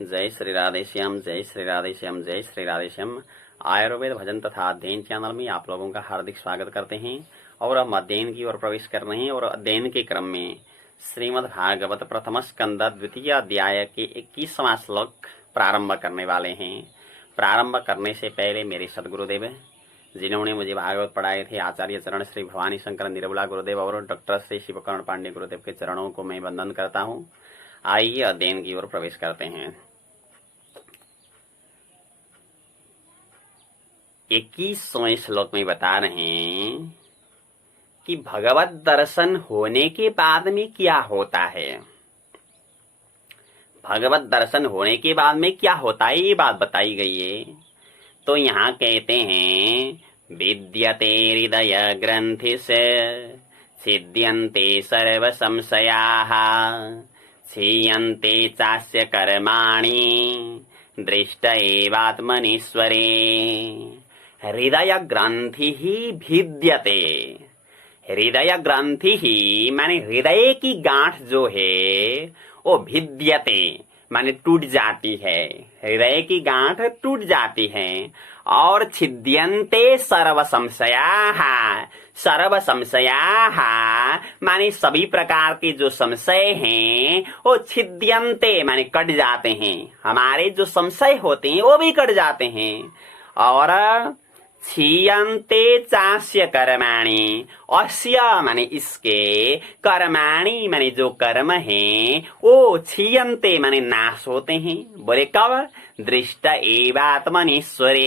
जय श्री राधे श्याम, जय श्री राधे श्याम, जय श्री राधे श्याम। आयुर्वेद भजन तथा अध्ययन चैनल में आप लोगों का हार्दिक स्वागत करते हैं और हम अध्ययन की ओर प्रवेश कर रहे हैं। और अध्ययन के क्रम में श्रीमद् भागवत प्रथम स्कंद द्वितीय अध्याय के 21वां श्लोक प्रारंभ करने वाले हैं। प्रारंभ करने से पहले मेरे सदगुरुदेव जिन्होंने मुझे भागवत पढ़ाए थे, आचार्य चरण श्री भवानी शंकर निर्मला गुरुदेव और डॉक्टर श्री शिवकर्ण पांडे गुरुदेव के चरणों को मैं वंदन करता हूँ। आइए अध्ययन की ओर प्रवेश करते हैं। 21वें श्लोक में बता रहे हैं कि भगवत दर्शन होने के बाद में क्या होता है। भगवत दर्शन होने के बाद में क्या होता है, ये बात बताई गई है। तो यहाँ कहते हैं विद्यते हृदय ग्रंथि से सिद्ध्यन्ते सर्व संशयाः क्षीयन्ते चास्य कर्माणि दृष्ट एवात्मनीश्वरे। हृदय ग्रंथि ही भिद्यते। हृदय ग्रंथि ही माने हृदय की गांठ जो है वो भिद्यते माने टूट जाती है। हृदय की गांठ टूट जाती है। और छिद्यन्ते सर्व संशयाः। सर्व संशयाः माने सभी प्रकार के जो संशय हैं वो छिद्यन्ते माने कट जाते हैं। हमारे जो संशय होते हैं वो भी कट जाते हैं। और क्षीयन्ते चास्य कर्माणि। अस्य माने इसके, कर्माणि माने जो कर्म हैं वो क्षीयन्ते माने नाश होते हैं। बोले कब? दृष्ट एवात्मनीश्वरे।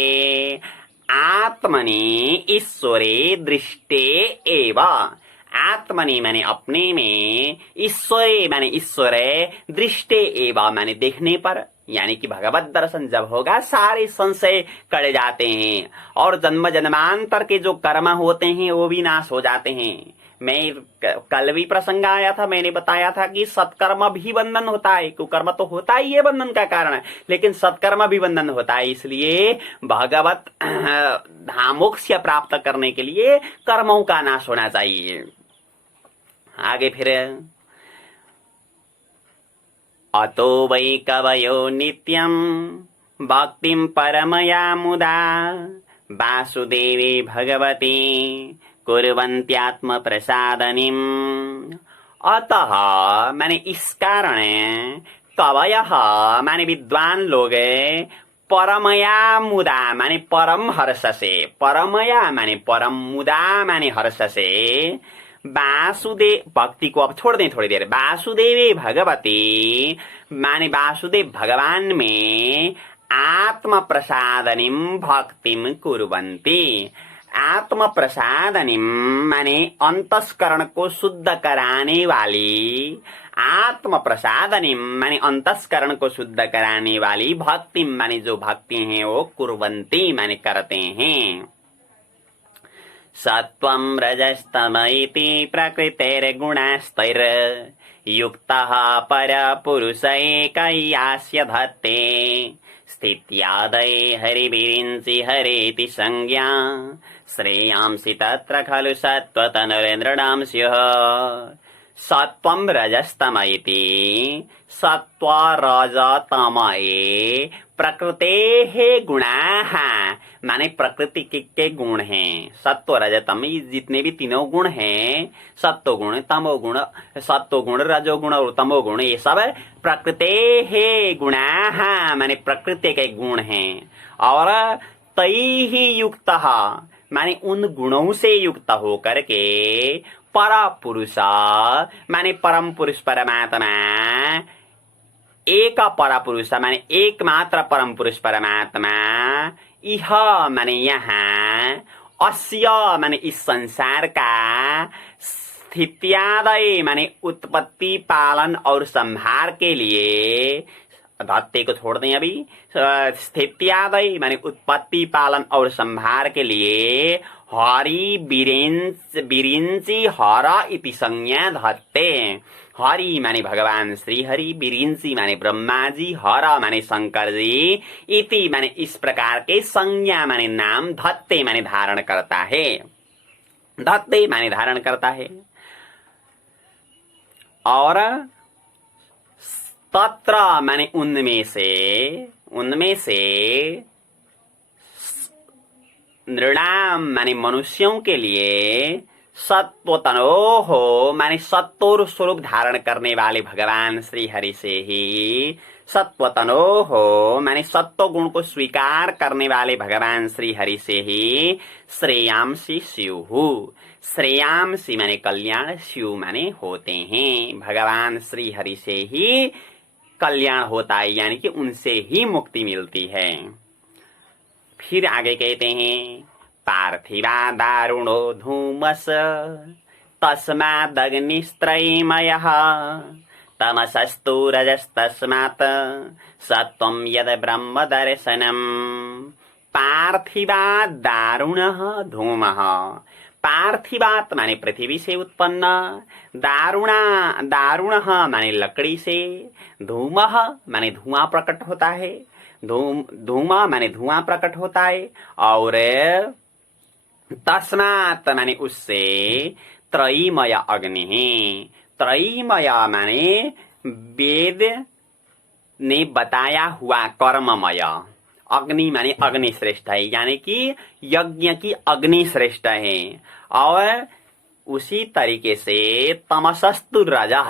आत्मनि ईश्वरे दृष्टे एव। आत्मनि माने अपने में, ईश्वरे माने ईश्वरे, दृष्टे एव माने देखने पर। यानी कि भगवत दर्शन जब होगा सारे संशय कट जाते हैं और जन्म जन्मांतर के जो कर्म होते हैं वो भी नाश हो जाते हैं। मैं कल भी प्रसंग आया था, मैंने बताया था कि सत्कर्म भी बंधन होता है। कुकर्म तो होता ही है बंधन का कारण, लेकिन सत्कर्म भी बंधन होता है। इसलिए भगवत धामोक्ष प्राप्त करने के लिए कर्मों का नाश होना चाहिए। आगे फिर अतो वै कवयो नित्यं भक्तिं परमया मुदा वासुदेवे भगवती कुर्वन्त्यात्म प्रसादनीम्। अतः माने इस कारण कवयः माने विद्वान लोग परमया मुदा माने परम हर्ष से, परमया माने परम, मुदा माने हर्ष से, वासुदेव भक्ति को अब छोड़ दें थोड़ी देर। वासुदेवे भगवती माने वासुदेव भगवान में आत्म प्रसादनिम भक्तिम कुर्वन्ति। आत्म प्रसादनिम माने अंतस्करण को शुद्ध कराने वाली, आत्म प्रसादनिम माने अंतस्करण को शुद्ध कराने वाली, भक्ति माने जो भक्ति है वो कुर्वन्ति माने करते हैं। सत्वं रजस्तम इति प्रकृतेर्गुणस्तैर् युक्तः परपुरुष एकैयास्य धत्ते स्थित्यादये हरिभिरिंसि हरेति संज्ञा श्रेयांसि तत्र खलु सत्त्वतनुरेन्द्रणां स्युः। सत्वं रजस्तम इति सत्व रज तम ये प्रकृतेः गुणाः माने प्रकृति के गुण हैं। सत्व रजतम जितने भी तीनों गुण हैं, सत्व गुण, तमो गुण, सत्व गुण, रजो गुण और तमो गुण, ये सब प्रकृतेः गुणाः माने प्रकृति के गुण हैं। और तैः युक्तः माने उन गुणों से युक्त होकर के पर पुरुष माने परम पुरुष परमात्मा, एक पर पुरुष माने एकमात्र परम पुरुष परमात्मा, इह माने यहाँ, अस्य माने इस संसार का, स्थित्यादय माने उत्पत्ति पालन और संहार के लिए, धत्ते को छोड़ दें अभी, स्थित्यादय माने उत्पत्ति पालन और संहार के लिए हरि बिरिंची हर इति संज्ञा धत्ते। हरि माने भगवान श्री हरि, बिरिंची माने ब्रह्मा जी, हर माने शंकर जी, इति माने इस प्रकार के संज्ञा माने नाम, धत्ते माने धारण करता है। धत्ते माने धारण करता है। और तत्र माने उनमें से नृणाम माने मनुष्यों के लिए सत्वतनोहो माने सत्वर स्वरूप धारण करने वाले भगवान श्री हरि से ही सत्वतनोहो माने सत्व गुण को स्वीकार करने वाले भगवान श्री हरि से ही श्रेयांसी स्युहु। श्रेयांसी माने कल्याण, शिव माने होते हैं। भगवान श्री हरि से ही कल्याण होता है, यानी कि उनसे ही मुक्ति मिलती है। फिर आगे कहते हैं पार्थिवा दारुणो धूमस तस्मादग्निस्त्रयीमयः तमसस्तु रजस्तस्मात् सत्वं यद ब्रह्म दर्शनम्। पार्थिवा दारुणः धूमः, पार्थिवात माने पृथ्वी से उत्पन्न, दारुणः माने लकड़ी से, धूमः माने धुआं प्रकट होता है, धूमा माने धुआं प्रकट होता है, और तस्मात् माने उससे त्रयीमय अग्नि, त्रयीमय माने वेद ने बताया हुआ कर्ममय, अग्नि माने अग्नि श्रेष्ठ है, यानी कि यज्ञ की अग्नि श्रेष्ठ है। और उसी तरीके से तमसस्तु रजः,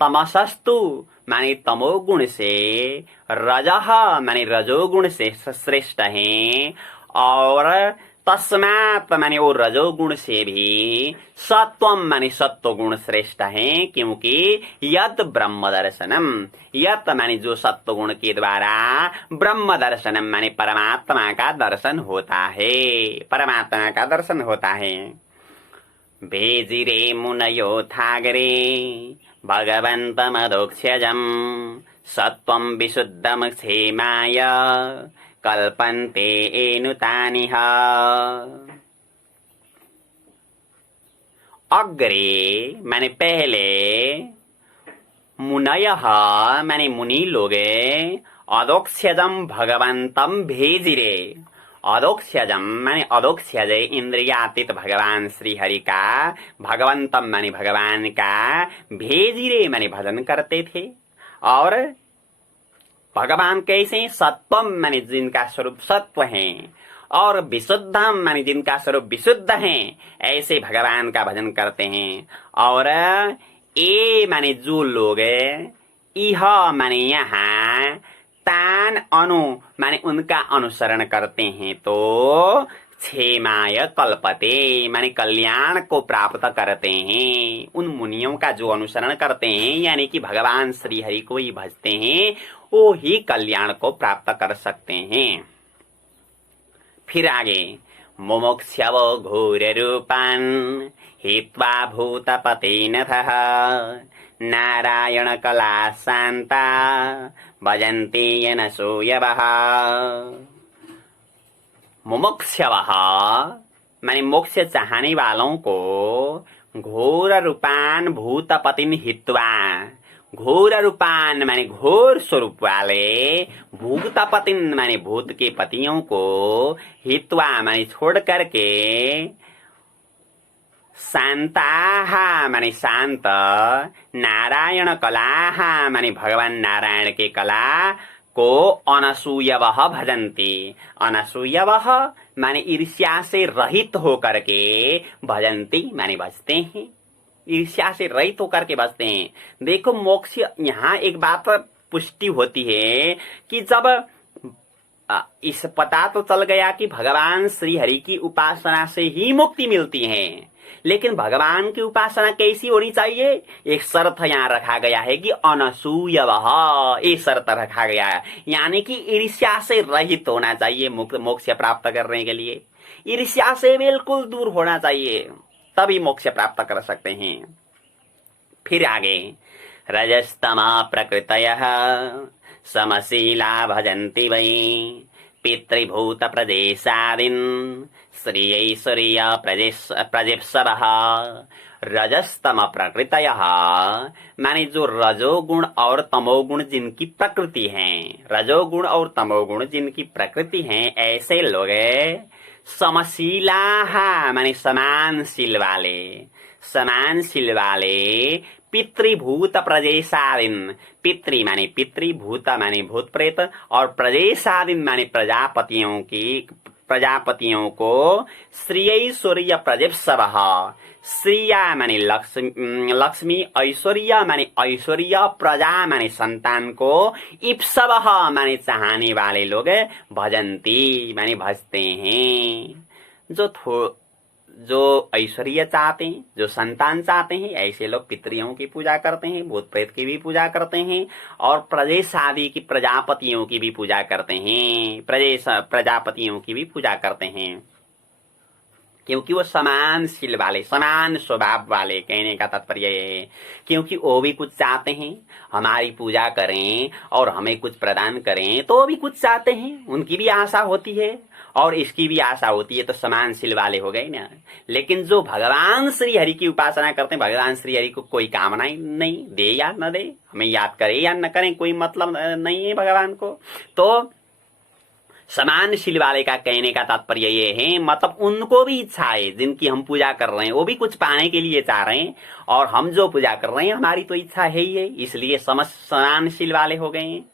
तमसस्तु माने तमोगुण से, रजः माने रजोगुण से श्रेष्ठ है, और तस्मात् माने वो रजोगुण से भी सत्वम माने सत्वगुण श्रेष्ठ है, क्योंकि यद ब्रह्म दर्शनम, यत माने जो सत्वगुण के द्वारा ब्रह्म दर्शनम माने परमात्मा का दर्शन होता है, परमात्मा का दर्शन होता है। भेजिरे मुनयोथाग्रे भगवन्तमदोक्ष्यजम् सत्वं विशुद्धं क्षेमाय कल्पन्ते एनुतानिह। अग्रे माने पहले, मुनयः माने मुनि लोगे, अदोक्ष्यजम भगवंतम भेजिरे, अदोक्ष्यजम माने अदोक्ष्यज इंद्रियातीत भगवान श्री हरि का, भगवंतम माने भगवान का, भेजिरे माने भजन करते थे। और भगवान कैसे, सत्वम माने जिनका स्वरूप सत्व है, और विशुद्धम माने जिनका स्वरूप विशुद्ध है, ऐसे भगवान का भजन करते हैं। और ए माने जो लोग, इह माने यहाँ, तान अनु माने उनका अनुसरण करते हैं, तो क्षेमाय कल्पते माने कल्याण को प्राप्त करते हैं। उन मुनियों का जो अनुसरण करते हैं, यानी कि भगवान श्री हरि को ही भजते हैं, वो ही कल्याण को प्राप्त कर सकते हैं। फिर आगे, मुमुक्षव घोर रूपान हित्वा भूतपतिनथः नारायण कला शांता भजन्ति येन सूयवः। मुमुक्षवः माने मोक्ष चाहने वालों को, घोर रूपान भूतपतिन हित्वा, घोर रूपान माने घोर स्वरूप वाले, भूतपतिन माने भूत के पतियों को, हित्वा माने छोड़ करके, शांताहा माने शांत, नारायण कलाहा माने भगवान नारायण के कला को, अनसूयवः भजन्ति, अनसूयवः माने ईर्ष्या से रहित होकर के, भजन्ति माने भजते हैं, ईर्ष्या से रहित होकर के बसते हैं। देखो मोक्ष, यहाँ एक बात पुष्टि होती है कि जब इस पता तो चल गया कि भगवान श्री हरि की उपासना से ही मुक्ति मिलती है, लेकिन भगवान की उपासना कैसी होनी चाहिए, एक शर्त यहाँ रखा गया है कि अनसूयवः, ये शर्त रखा गया है, यानी कि ईर्ष्या से रहित होना चाहिए। मोक्ष प्राप्त करने के लिए ईर्ष्या से बिल्कुल दूर होना चाहिए, तभी मोक्ष प्राप्त कर सकते हैं। फिर आगे, रजस्तमा प्रकृतयः समशीला भजन्ति वै पितृभूत प्रदेशादीन् श्रियैश्वर्य प्रजेप्सवः। रजस्तम प्रकृतयः माने जो रजोगुण और तमोगुण जिनकी प्रकृति है, रजोगुण और तमोगुण जिनकी प्रकृति है, ऐसे लोग समशीलाः माने समानशील वाले, समानशील वाले, पितृभूत प्रजेशादीन, पितृ माने पितृ, भूत माने भूत प्रेत, और प्रजेशादीन माने प्रजापतियों को श्रिय सूर्य प्रजेप्सव, श्रिया माने लक्ष्मी, ऐश्वर्य माने ऐश्वर्य, प्रजा माने संतान को, इप्सव माने चाहने वाले लोग, भजंती माने भजते हैं। जो ऐश्वर्य चाहते हैं, जो संतान चाहते हैं, ऐसे लोग पितरियों की पूजा करते हैं, भूत प्रेत की भी पूजा करते हैं, और प्रजेश आदि की प्रजापतियों की भी पूजा करते हैं, प्रजापतियों की भी पूजा करते हैं, क्योंकि वो समानशील वाले, समान स्वभाव वाले, कहने का तात्पर्य है क्योंकि वो भी कुछ चाहते हैं, हमारी पूजा करें और हमें कुछ प्रदान करें, तो वो भी कुछ चाहते हैं, उनकी भी आशा होती है और इसकी भी आशा होती है, तो समानशील वाले हो गए ना। लेकिन जो भगवान श्री हरि की उपासना करते हैं, भगवान श्री हरि को कोई कामना ही नहीं, दे या न दे, हमें याद करें या न करें, कोई मतलब नहीं है भगवान को। तो समानशील वाले का कहने का तात्पर्य ये है, मतलब उनको भी इच्छा है, जिनकी हम पूजा कर रहे हैं वो भी कुछ पाने के लिए चाह रहे हैं, और हम जो पूजा कर रहे हैं हमारी तो इच्छा है ही है, इसलिए समानशील वाले हो गए हैं।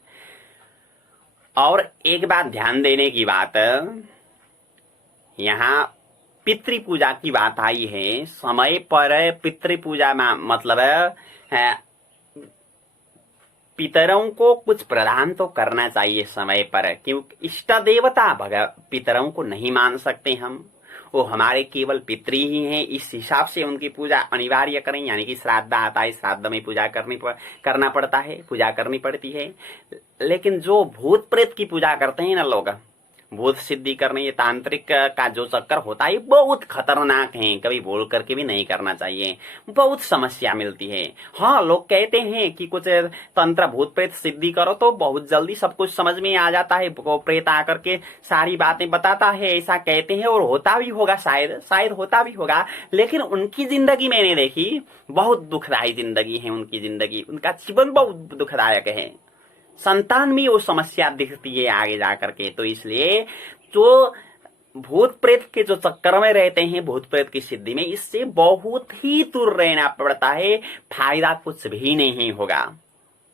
और एक बात ध्यान देने की बात, यहाँ पितृ पूजा की बात आई है, समय पर पितृ पूजा में मतलब पितरों को कुछ प्रदान तो करना चाहिए समय पर, क्योंकि इष्ट देवता पितरों को नहीं मान सकते हम, वो हमारे केवल पितृ ही हैं, इस हिसाब से उनकी पूजा अनिवार्य करें, यानी कि श्राद्ध आता है, श्राद्ध में पूजा करना पड़ता है, पूजा करनी पड़ती है। लेकिन जो भूत प्रेत की पूजा करते हैं ना लोग, भूत सिद्धि करने, ये तांत्रिक का जो चक्कर होता है बहुत खतरनाक है, कभी बोल करके भी नहीं करना चाहिए, बहुत समस्या मिलती है। हाँ, लोग कहते हैं कि कुछ तंत्र भूत प्रेत सिद्धि करो तो बहुत जल्दी सब कुछ समझ में आ जाता है, वो प्रेत आकर के सारी बातें बताता है, ऐसा कहते हैं, और होता भी होगा, शायद होता भी होगा। लेकिन उनकी जिंदगी मैंने देखी, बहुत दुखदायी जिंदगी है उनकी जिंदगी, उनका जीवन बहुत दुखदायक है, संतान में वो समस्या दिखती है आगे जाकर के। तो इसलिए जो भूत प्रेत के जो चक्कर में रहते हैं, भूत प्रेत की सिद्धि में, इससे बहुत ही दूर रहना पड़ता है, फायदा कुछ भी नहीं होगा।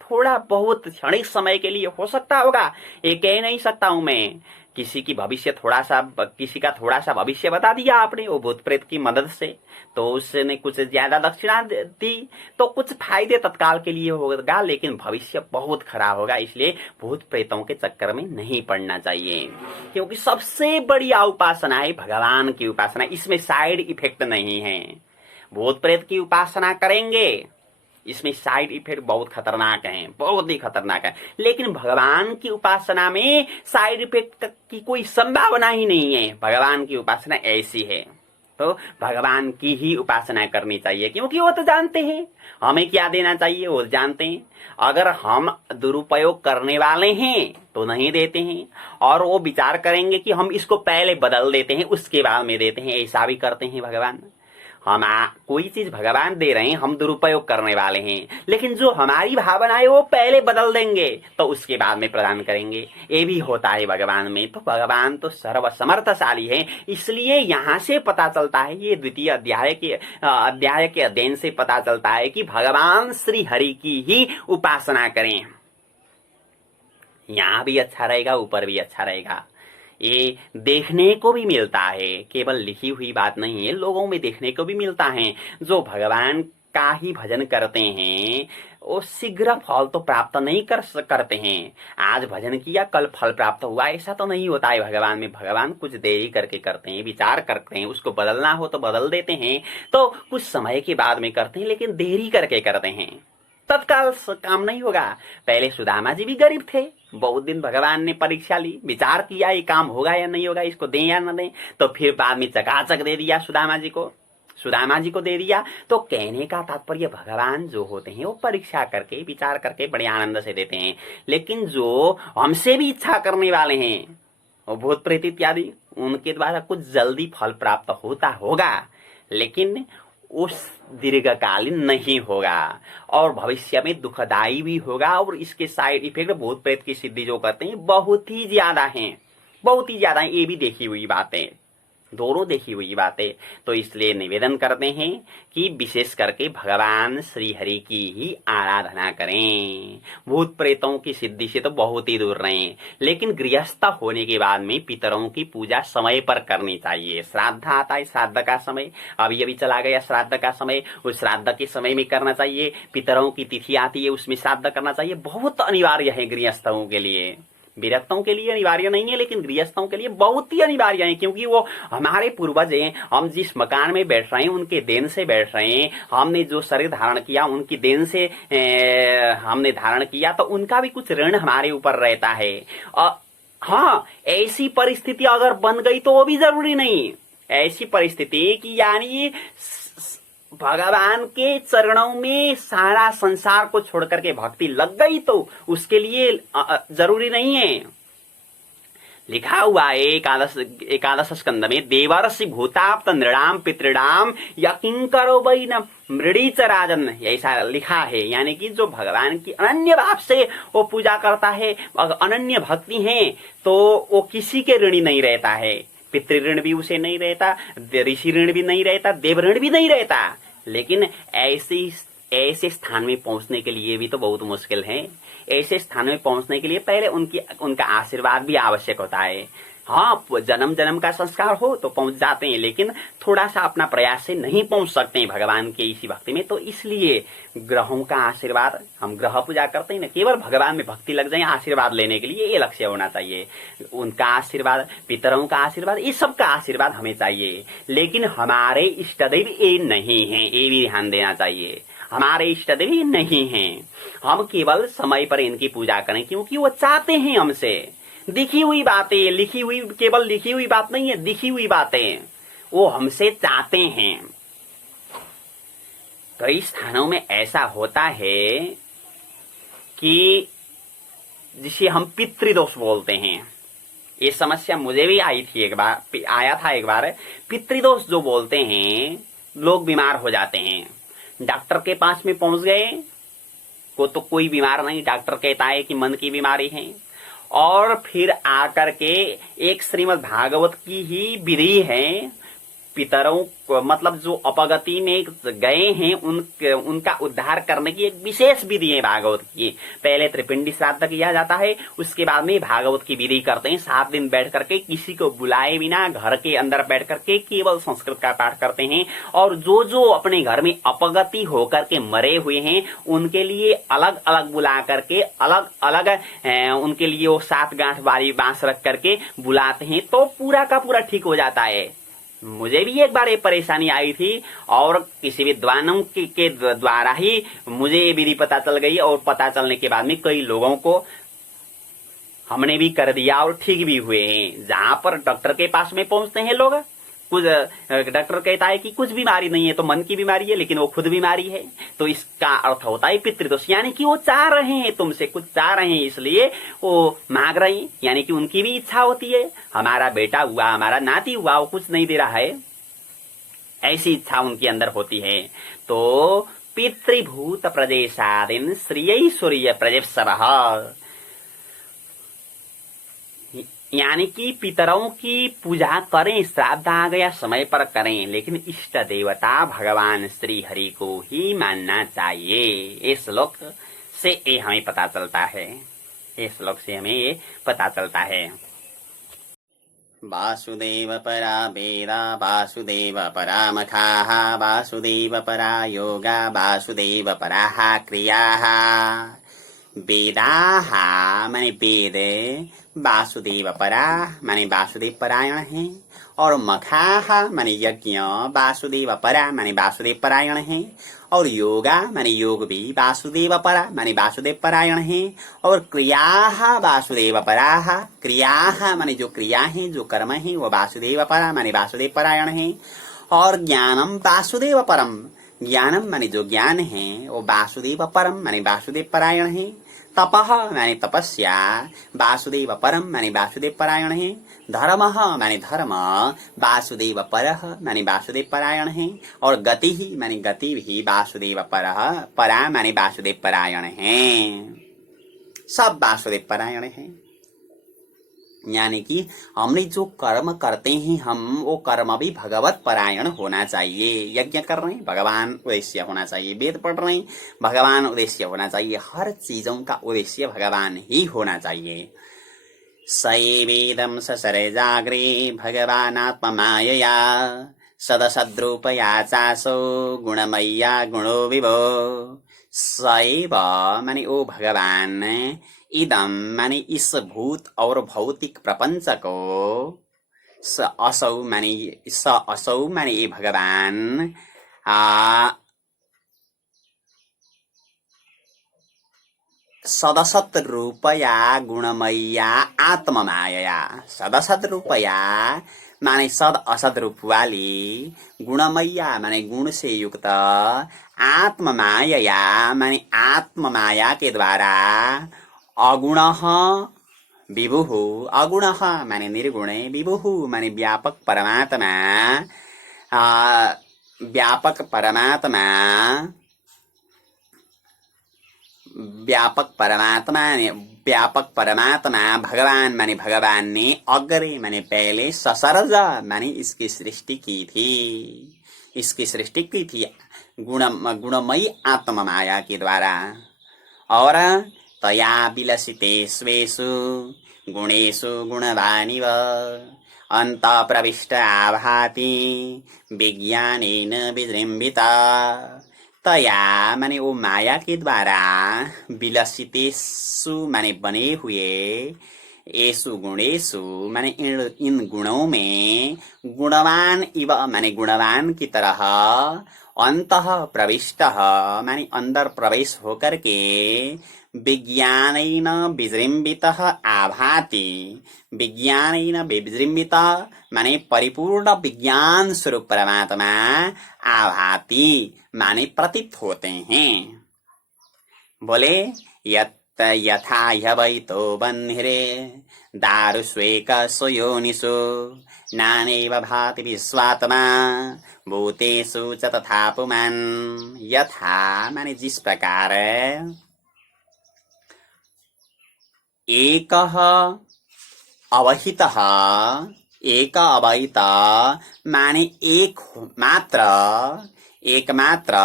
थोड़ा बहुत क्षणिक समय के लिए हो सकता होगा, ये कह नहीं सकता हूं मैं, किसी का थोड़ा सा भविष्य बता दिया आपने वो भूत प्रेत की मदद से, तो उसने कुछ ज्यादा दक्षिणा दी तो कुछ फायदे तत्काल के लिए होगा, लेकिन भविष्य बहुत खराब होगा। इसलिए भूत प्रेतों के चक्कर में नहीं पड़ना चाहिए, क्योंकि सबसे बड़ी उपासना है भगवान की उपासना, इसमें साइड इफेक्ट नहीं है। भूत प्रेत की उपासना करेंगे, इसमें साइड इफेक्ट बहुत खतरनाक है, बहुत ही खतरनाक है, लेकिन भगवान की उपासना में साइड इफेक्ट की कोई संभावना ही नहीं है। भगवान की उपासना ऐसी है, तो भगवान की ही उपासना करनी चाहिए, क्योंकि वो तो जानते हैं हमें क्या देना चाहिए, वो जानते हैं। अगर हम दुरुपयोग करने वाले हैं तो नहीं देते हैं, और वो विचार करेंगे कि हम इसको पहले बदल देते हैं उसके बाद में देते हैं, ऐसा भी करते हैं भगवान। हम कोई चीज भगवान दे रहे हैं, हम दुरुपयोग करने वाले हैं, लेकिन जो हमारी भावना है वो पहले बदल देंगे तो उसके बाद में प्रदान करेंगे, ये भी होता है भगवान में। तो भगवान तो सर्वसमर्थशाली है, इसलिए यहाँ से पता चलता है, ये द्वितीय अध्याय के अध्ययन से पता चलता है कि भगवान श्री हरि की ही उपासना करें, यहाँ भी अच्छा रहेगा, ऊपर भी अच्छा रहेगा। ये देखने को भी मिलता है, केवल लिखी हुई बात नहीं है, लोगों में देखने को भी मिलता है। जो भगवान का ही भजन करते हैं वो शीघ्र फल तो प्राप्त नहीं करते हैं, आज भजन किया कल फल प्राप्त हुआ, ऐसा तो नहीं होता है भगवान में। भगवान कुछ देरी करके करते हैं, विचार करते हैं, उसको बदलना हो तो बदल देते हैं, तो कुछ समय के बाद में करते हैं, लेकिन देरी करके करते हैं, तत्काल काम नहीं होगा। पहले सुदामा जी भी गरीब थे, बहुत दिन भगवान ने परीक्षा ली, विचार किया ये काम होगा या नहीं होगा, इसको दें या न दें, तो फिर बाद में चकाचक दे दिया सुदामा जी को दे दिया। तो कहने का तात्पर्य भगवान जो होते हैं वो परीक्षा करके विचार करके बड़े आनंद से देते हैं, लेकिन जो हमसे भी इच्छा करने वाले हैं वो भूत प्रेत इत्यादि, उनके द्वारा कुछ जल्दी फल प्राप्त होता होगा, लेकिन उस दीर्घकालीन नहीं होगा और भविष्य में दुखदायी भी होगा। और इसके साइड इफेक्ट भूत प्रेत की सिद्धि जो करते हैं बहुत ही ज्यादा हैं, बहुत ही ज्यादा, ये भी देखी हुई बातें। दोनों देखी हुई बातें। तो इसलिए निवेदन करते हैं कि विशेष करके भगवान श्री हरि की ही आराधना करें। भूत प्रेतों की सिद्धि से तो बहुत ही दूर रहें, लेकिन गृहस्थ होने के बाद में पितरों की पूजा समय पर करनी चाहिए। श्राद्ध आता है, श्राद्ध का समय अभी अभी चला गया, श्राद्ध का समय, उस श्राद्ध के समय में करना चाहिए। पितरों की तिथि आती है, उसमें श्राद्ध करना चाहिए। बहुत अनिवार्य है गृहस्थों के लिए। विरक्तों के लिए अनिवार्य नहीं है, लेकिन गृहस्थों के लिए बहुत ही अनिवार्य है, क्योंकि वो हमारे पूर्वज हैं। हम जिस मकान में बैठ रहे हैं उनके देन से बैठ रहे हैं। हमने जो शरीर धारण किया उनकी देन से हमने धारण किया, तो उनका भी कुछ ऋण हमारे ऊपर रहता है। हाँ, ऐसी परिस्थिति अगर बन गई तो वो भी जरूरी नहीं। ऐसी परिस्थिति कि यानी भगवान के चरणों में सारा संसार को छोड़ करके भक्ति लग गई, तो उसके लिए जरूरी नहीं है। लिखा हुआ है एकादश स्कंद में, देवर्षि भूताप्त नृणाम पितृणाम यकिंकरो वै न मृडीच राजन, ऐसा लिखा है। यानी कि जो भगवान की अनन्य भाव से वो पूजा करता है, अनन्य भक्ति है, तो वो किसी के ऋणी नहीं रहता है। पितृ ऋण भी उसे नहीं रहता, ऋषि ऋण भी नहीं रहता, देव ऋण भी नहीं रहता। लेकिन ऐसे स्थान में पहुंचने के लिए भी तो बहुत मुश्किल है। ऐसे स्थान में पहुंचने के लिए पहले उनका आशीर्वाद भी आवश्यक होता है। हाँ, जन्म जन्म का संस्कार हो तो पहुंच जाते हैं, लेकिन थोड़ा सा अपना प्रयास से नहीं पहुंच सकते हैं भगवान के इसी भक्ति में। तो इसलिए ग्रहों का आशीर्वाद, हम ग्रह पूजा करते हैं ना, केवल भगवान में भक्ति लग जाए आशीर्वाद लेने के लिए, ये लक्ष्य होना चाहिए। उनका आशीर्वाद, पितरों का आशीर्वाद, ये सबका आशीर्वाद हमें चाहिए। लेकिन हमारे इष्टदेव ये नहीं है, ये भी ध्यान देना चाहिए। हमारे इष्टदेव ये नहीं है। हम केवल समय पर इनकी पूजा करें, क्योंकि वो चाहते हैं हमसे। दिखी हुई बातें, लिखी हुई, केवल लिखी हुई बात नहीं है, दिखी हुई बातें वो हमसे चाहते हैं। कई स्थानों में ऐसा होता है कि जिसे हम पितृदोष बोलते हैं। ये समस्या मुझे भी आई थी एक बार, आया था एक बार। पितृदोष जो बोलते हैं, लोग बीमार हो जाते हैं, डॉक्टर के पास में पहुंच गए, को तो कोई बीमार नहीं, डॉक्टर कहता है कि मन की बीमारी है। और फिर आकर के एक श्रीमद् भागवत की ही विधि है, पितरों मतलब जो अपगति में गए हैं उनका उद्धार करने की एक विशेष विधि है भागवत की। पहले त्रिपिंडी श्राद्ध किया जाता है, उसके बाद में भागवत की विधि करते हैं। 7 दिन बैठ करके किसी को बुलाए बिना घर के अंदर बैठ करके केवल संस्कृत का पाठ करते हैं। और जो जो अपने घर में अपगति होकर के मरे हुए हैं उनके लिए अलग अलग बुला करके अलग अलग उनके लिए वो 7 गांठ वाली बांस रख करके बुलाते हैं, तो पूरा का पूरा ठीक हो जाता है। मुझे भी एक बार ये परेशानी आई थी, और किसी विद्वानों के द्वारा ही मुझे ये विधि पता चल गई, और पता चलने के बाद में कई लोगों को हमने भी कर दिया और ठीक भी हुए हैं। जहां पर डॉक्टर के पास में पहुंचते हैं लोग, कुछ डॉक्टर कहता है कि कुछ बीमारी नहीं है, तो मन की बीमारी है, लेकिन वो खुद बीमारी है। तो इसका अर्थ होता है पितृदोष, यानी कि वो चाह रहे हैं तुमसे, कुछ चाह रहे हैं, इसलिए वो मांग रहे हैं। यानी कि उनकी भी इच्छा होती है, हमारा बेटा हुआ, हमारा नाती हुआ, वो कुछ नहीं दे रहा है, ऐसी इच्छा उनके अंदर होती है। तो पितृभूत प्रदेशादिन श्रिय सूर्य प्रजेप्सवः, यानी कि पितरों की पूजा करें, श्राद्ध आ गया समय पर करें, लेकिन इष्ट देवता भगवान श्री हरि को ही मानना चाहिए। इस श्लोक से ये हमें पता चलता है, इस श्लोक से हमें ये पता चलता है। वासुदेव परा वेदा वासुदेव परा मखाः वासुदेव परा योगा वासुदेव पराः क्रियाः। वेदाः माने वेद वासुदेव परा माने वासुदेव परायण है, और मखाः माने यज्ञ वासुदेव परा माने वासुदेव परायण है, और योगा माने योग भी वासुदेव परा माने वासुदेव परायण है, और क्रियाः वासुदेव पराः क्रियाः माने जो क्रिया है, जो कर्म है, वो वासुदेव परा माने वासुदेव परायण है, और ज्ञानम वासुदेव परम ज्ञानम माने जो ज्ञान है वो वासुदेव परम माने वासुदेव परायण है। तपः माने तपस्या वासुदेव परम माने वासुदेव परायण है। धर्मः माने धर्म वासुदेव परः माने वासुदेव परायण है, और गति ही माने गति भी वासुदेव परः परा माने वासुदेव परायण है। सब वासुदेव परायण है। यानी कि हमने जो कर्म करते हैं हम वो कर्म भी भगवत परायण होना चाहिए। यज्ञ कर रहे हैं भगवान उद्देश्य होना चाहिए, वेद पढ़ रहे हैं भगवान उद्देश्य होना चाहिए, हर चीजों का उद्देश्य भगवान ही होना चाहिए। सैवेदं ससरे जाग्रे भगवानात्ममायया सदसद्रूपया चासो गुणमय्या गुणो विभो। सैव माने ओ भगवान, इदम माने इस भूत और भौतिक प्रपंच को, स असौ माने ये भगवान, सदसत रूपया गुणमय्या आत्ममायया। सदसत रूपया माने सद असद रूप वाली, गुणमय्या माने गुण से युक्त, आत्ममायया माने आत्ममाया के द्वारा, अगुणः विभुः, अगुणः माने निर्गुण, विभुः माने व्यापक परमात्मा, व्यापक परमात्मा, व्यापक परमात्मा ने, व्यापक परमात्मा भगवान माने भगवान ने अग्रे माने पहले ससर्ज माने इसकी सृष्टि की थी, इसकी सृष्टि की थी गुणमयी आत्म माया के द्वारा। और तया विलसिते स्वेषु गुणेषु गुणवानिव अंत प्रविष्ट आभाति विज्ञानेन विजृंभिता। तया माने वो माया के द्वारा, विलसितेषु माने बने हुए, एषु गुणेषु माने इन गुणों में, गुणवान इव माने गुणवान की तरह, अंतः प्रविष्ट माने अंदर प्रवेश होकर के, विज्ञानेन विजृंभितः आभाति, विज्ञानेन विजृंभित माने परिपूर्ण विज्ञान स्वरूप परमात्मा, आभाति माने प्रतीत होते हैं। बोले यथा ह्यवैतो बन्धिरे दारुष्वेक स्वयोनिषु नानेव भाति विश्वात्मा भूतेषु च तथा पुमान्। यथा माने जिस प्रकार एकः अवहितः, एक अवहित माने एकमात्र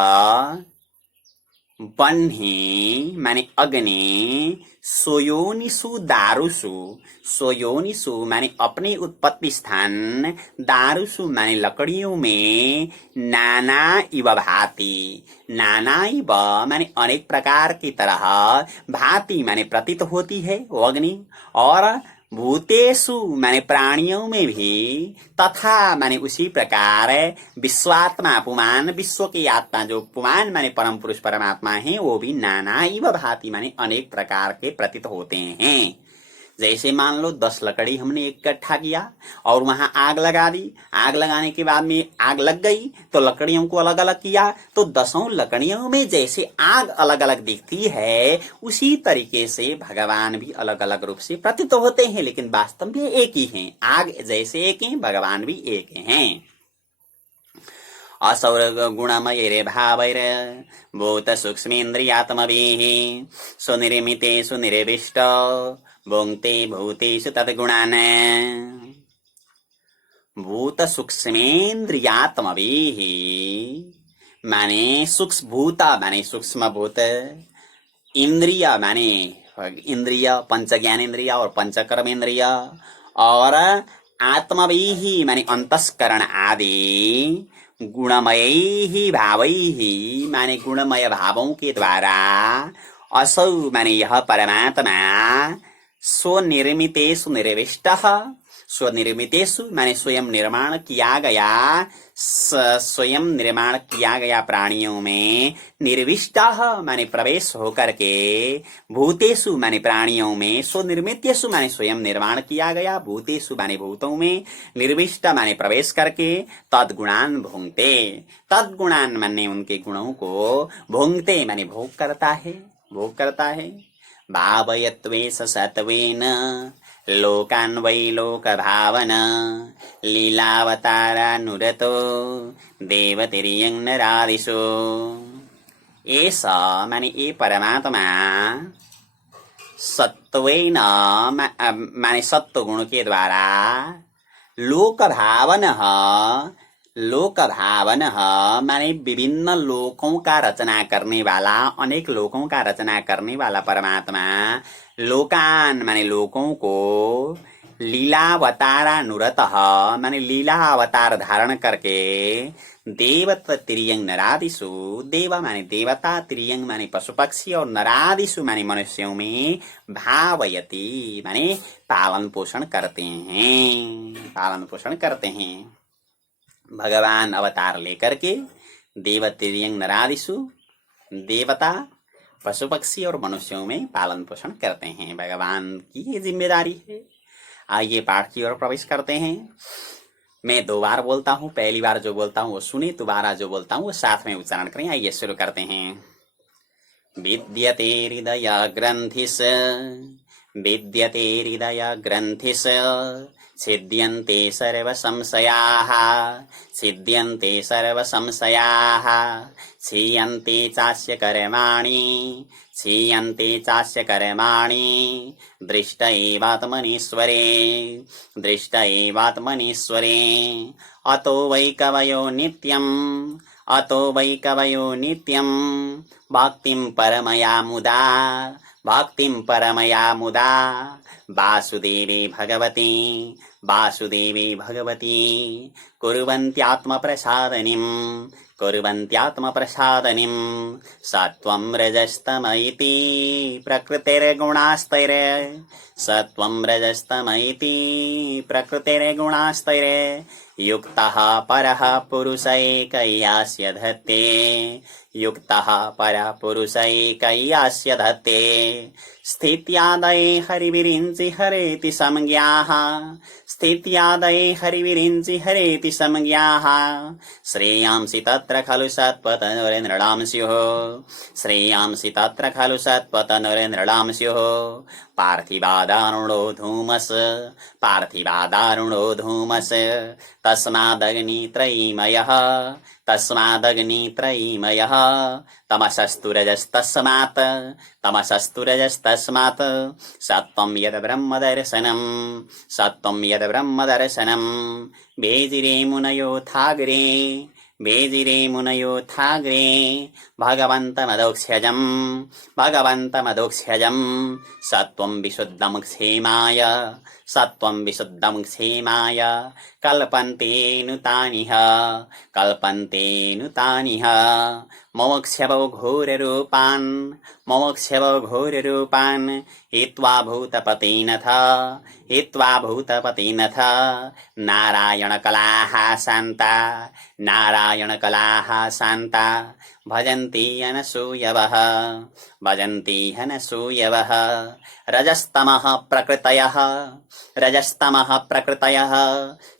बन्ही माने अग्नि, सोयोनिषु दारुषु, सोयोनिषु माने अपने उत्पत्ति स्थान, दारुषु माने लकड़ियों में, नाना इव भाति, नाना इव माने अनेक प्रकार की तरह, भाति माने प्रतीत होती है वो अग्नि, और भूतेषु माने प्राणियों में भी, तथा माने उसी प्रकार विश्वात्मा पुमान, विश्व की आत्मा जो पुमान माने परम पुरुष परमात्मा है, वो भी नाना इव भाति माने अनेक प्रकार के प्रतीत होते हैं। जैसे मान लो 10 लकड़ी हमने इकट्ठा किया और वहां आग लगा दी, आग लगाने के बाद में आग लग गई तो लकड़ियों को अलग अलग किया, तो 10 लकड़ियों में जैसे आग अलग अलग दिखती है, उसी तरीके से भगवान भी अलग अलग रूप से प्रतीत होते हैं, लेकिन वास्तव में एक ही हैं। आग जैसे एक है, भगवान भी एक हैं। असौर गुणमये भावैर भूत सूक्ष्मेन्द्रियात्मभिः सुनिर्मितेषु निरविष्ट भुङ्क्ते भूतेषु तद्गुणान्। भूत सूक्ष्मेन्द्रियात्मभिः माने सूक्ष्म भूत माने सूक्ष्म भूत, इंद्रिय माने इंद्रिय, पंच ज्ञानेन्द्रिय और पंच कर्मेन्द्रिय, और आत्मभिः माने अंतस्करण आदि, गुणमयैः भावैः माने गुणमय भावों के द्वारा, असौ माने यह परमात्मा, स्वनिर्मितेषु निर्विष्टः, स्वनिर्मितेषु माने स्वयं निर्माण किया गया, स्वयं निर्माण किया गया प्राणियों में, निर्विष्टः माने प्रवेश होकर के, भूतेषु माने प्राणियों में, स्वनिर्मितेषु माने स्वयं निर्माण किया गया, भूतेषु माने भूतों में, निर्विष्ट माने प्रवेश करके, तद्गुणान भुंक्ते, तद्गुणान माने उनके गुणों को, भुंक्ते माने भोग करता है, भोग करता है। भावयत्वेष सत्वेन लोकान् वै लोक भावना लीलावतारानुरतो देवतिर्यं नरादिषु। ऐसा माने ये परमात्मा सत्वेन माने सत्व गुण के द्वारा लोक भावन माने विभिन्न लोकों का रचना करने वाला, अनेक लोकों का रचना करने वाला परमात्मा लोकान माने लोकों को लीलावतारानुरतः माने लीला अवतार धारण करके देवत तिरियंग नरादिषु, देव माने देवता, तिरियंग माने पशु पक्षी और नरादिषु माने मनुष्यों में भावयति माने पालन पोषण करते हैं। भगवान अवतार लेकर के देव तिरियंग नरादिषु देवता, पशु पक्षी और मनुष्यों में पालन पोषण करते हैं। भगवान की ये जिम्मेदारी है। आइए पाठ की ओर प्रवेश करते हैं। मैं 2 बार बोलता हूँ, पहली बार जो बोलता हूँ वो सुने, दोबारा जो बोलता हूँ वो साथ में उच्चारण करें। आइए शुरू करते हैं। विद्यते हृदय ग्रंथिस, विद्यते हृदय ग्रंथिस, सिद्ध्यन्ते सर्व संशयाः, सिद्ध्यन्ते सर्व संशयाः, क्षीयन्ते चास्य कर्माणि, क्षीयन्ते चास्य कर्माणि, दृष्ट एवात्मनीश्वरे, दृष्ट एवात्मनीश्वरे, अतो वै कवयो नित्यम्, अतो वै कवयो नित्यम्, भक्तिं परमया मुदा, भक्तिं परमया मुदा, वासुदेवे भगवती, वासुदेवे भगवती, कुर्वन्त्यात्मप्रसादनीं, कुर्वन्त्यात्मप्रसादनीं, सत्वं रजस्तम इति प्रकृतिर्गुणास्तैरे, सत्वं रजस्तम इति प्रकृतिर्गुणास्तैरे, युक्तः परः पुरुष एकैयास्य धत्ते, युक्तः परः पुरुष एकैयास्य धत्ते, स्थित्यादये हरिविरिञ्चि हरेति संज्ञाः, स्थित्यादये हरिविरिञ्चि हरेति संज्ञाः, श्रेयांसि तत्र खलु सत्त्वतनुर्नृणां स्युः, श्रेयांसि तत्र खलु सत्त्वतनुर्नृणां स्युः, पार्थिवादारुणो धूमस्, पार्थिवादारुणो धूमस्, तस्मादग्नित्रयीमयः, तस्मादग्नित्रयीमयः, तमसस्तु रजस्तस्मात्, तमसस्तु रजस्तस्मात्, सत्त्वं यद् ब्रह्मदर्शनं, सत्त्वं यद् ब्रह्मदर्शनं, वेजिरे मुनयोथाग्रे, वेजिरे मुनयोथाग्रे, भगवन्तमदोक्ष्यजं, भगवन्तमदोक्ष्यजं, सत्त्वं विशुद्धं क्षेमाय, सत्त्वं विशुद्धं क्षेमाय, कल्पन्ते नुतानिह, कल्पन्ते नुतानिह, मोक्ष्यवो घोररूपान्, मोक्ष्यवो घोररूपान्, हित्वा भूतपतिनथ, हित्वा भूतपतिनथ, नारायणकलाः शान्ता, नारायणकलाः शान्ता, भजन्ति अनसूयवः, भजन्ति अनसूयवः, रजस्तमः प्रकृतयः, रजस्तमः प्रकृतयः,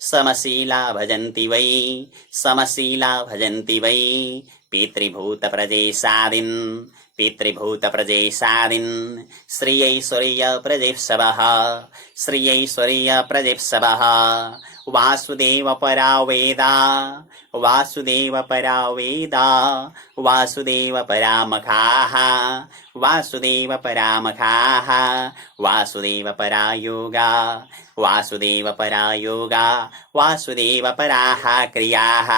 समशीला भजन्ति वै, समशीला भजन्ति वै, पितृभूतप्रजेशादीन्, पितृभूतप्रजेशादीन्, श्रियैश्वर्यप्रजेप्सवः, श्रियैश्वर्यप्रजेप्सवः, वासुदेवपरा वेदा, वासुदेवपरा वेदा, वासुदेवपरामखाः, वासुदेवपरामखाः, वासुदेवपरा योगा, वासुदेवपरा योगा, वासुदेवपराः क्रियाः,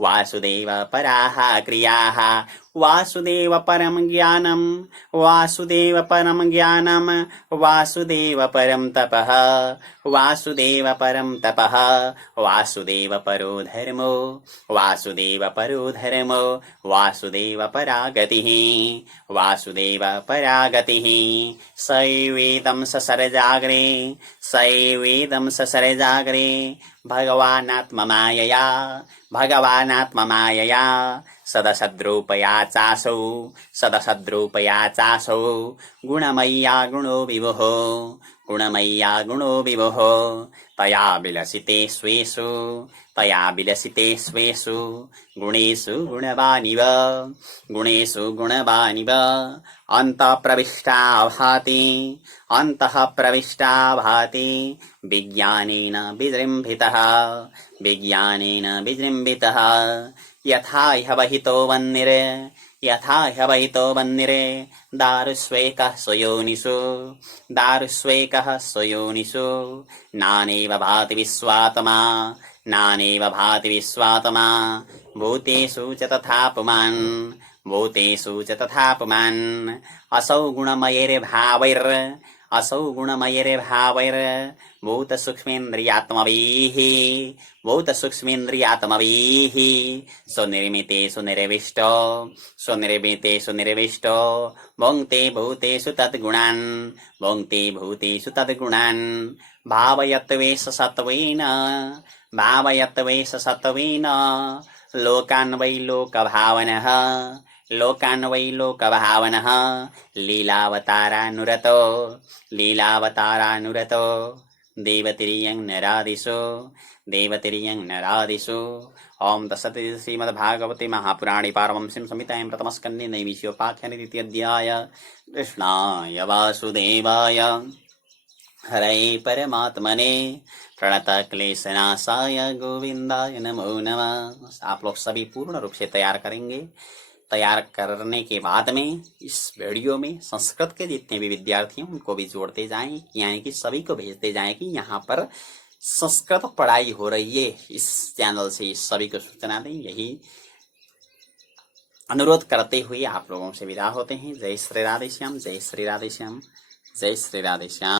वासुदेवपराः क्रियाः, वासुदेवपरं ज्ञानं, वासुदेवपरं ज्ञानं, वासुदेवपरं तपः, वासुदेवपरं तपः, वासुदेवपरो धर्मो, वासुदेवपरो धर्मो, वासुदेवपरा गतिः, वासुदेवपरा गतिः, सैवेदं ससरजाग्रे, सैवेदं ससरजाग्रे, भगवानात्ममायया, भगवानात्ममायया, सदसद्रूपया चासौ, सदसद्रूपया चासौ, गुणमय्या गुणो विभुः, गुणमय्या गुणो विभुः, तया विलसिते स्वेषु, तया विलसिते स्वेषु, गुणेषु गुणवानिव, गुणेषु गुणवानिव, अन्तः प्रविष्टा भाति, अन्तः प्रविष्टा भाति, विज्ञानेन विजृम्भितः, विज्ञानेन विजृम्भितः, यथा ह्यवहितो वह्निर्, यथा ह्यवैतो वह्निरे दारुस्वेकः स्वयोनिषु दारुस्वेकः स्वयोनिषु नानेव भाति विश्वात्मा नानेव भाति विश्वात्मा भूतेषु च तथा पुमान् भूतेषु च तथा पुमान् असौ गुणमयैर्भावैर् असौ गुणमयैर्भावैर् भूतसूक्ष्मेन्द्रियात्मभिः भूतसूक्ष्मेन्द्रियात्मभिः स्वनिर्मितेषु निर्विष्टो स्वनिर्मितेषु निर्विष्टो भुङ्क्ते भूतेषु तद्गुणान् भुङ्क्ते भूतेषु तद्गुणान् भावयत्वेष सत्त्वेन भावयत्वेष सत्त्वेन लोकान् वै लोकभावनः लोकान् वै लोकभावनः लीलावतारानुरतो लीलावतारानुरतो देवतिर्यं नरादिषु देवतिर्यं नरादिषु ओम तत्सत् श्रीमद्भागवते महापुराणे पारमहंस्यां संहितायां प्रथमस्कन्धे नैमिषोपाख्याने द्वितीयोऽध्याय कृष्णाय वासुदेवाय हरे परमात्मने प्रणतक्लेशनाशाय गोविंदाय नमो नमः। आप लोग सभी पूर्ण रूप से तैयार करेंगे। तैयार करने के बाद में इस वीडियो में संस्कृत के जितने भी विद्यार्थी हैं उनको भी जोड़ते जाएं, यानी कि सभी को भेजते जाएं कि यहाँ पर संस्कृत पढ़ाई हो रही है। इस चैनल से सभी को सूचना दें, यही अनुरोध करते हुए आप लोगों से विदा होते हैं। जय श्री राधे श्याम, जय श्री राधे श्याम, जय श्री राधे श्याम।